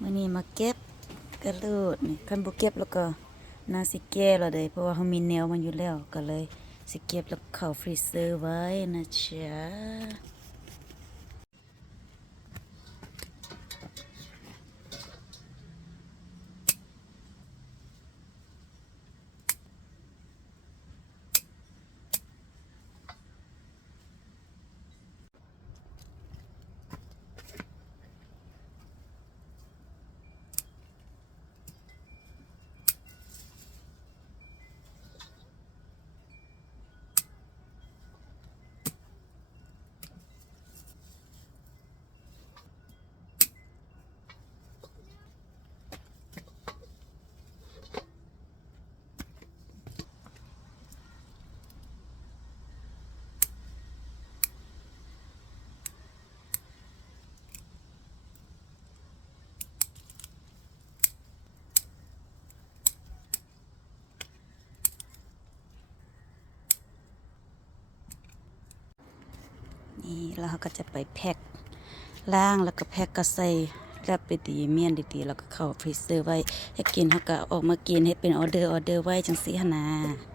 มื้อนี้มาเก็บกระโดดนี่คันบ่เก็บแล้วก็น่าสิแก่แล้วเด้เพราะว่าเฮามีแนวมันอยู่แล้วก็เลยสิเก็บแล้วเข้าฟรีเซอร์ไว้นะจ๊ะนี่แล้วเราก็จะไปแพ็คล้างแล้วก็แพ็คก็ใส่แรปไปดีเมียนดีๆแล้วก็เข้าฟรีเซอร์ไว้ให้กินเฮาก็ออกมากินให้เป็นออเดอร์ไว้จังซี่หั่นน่ะ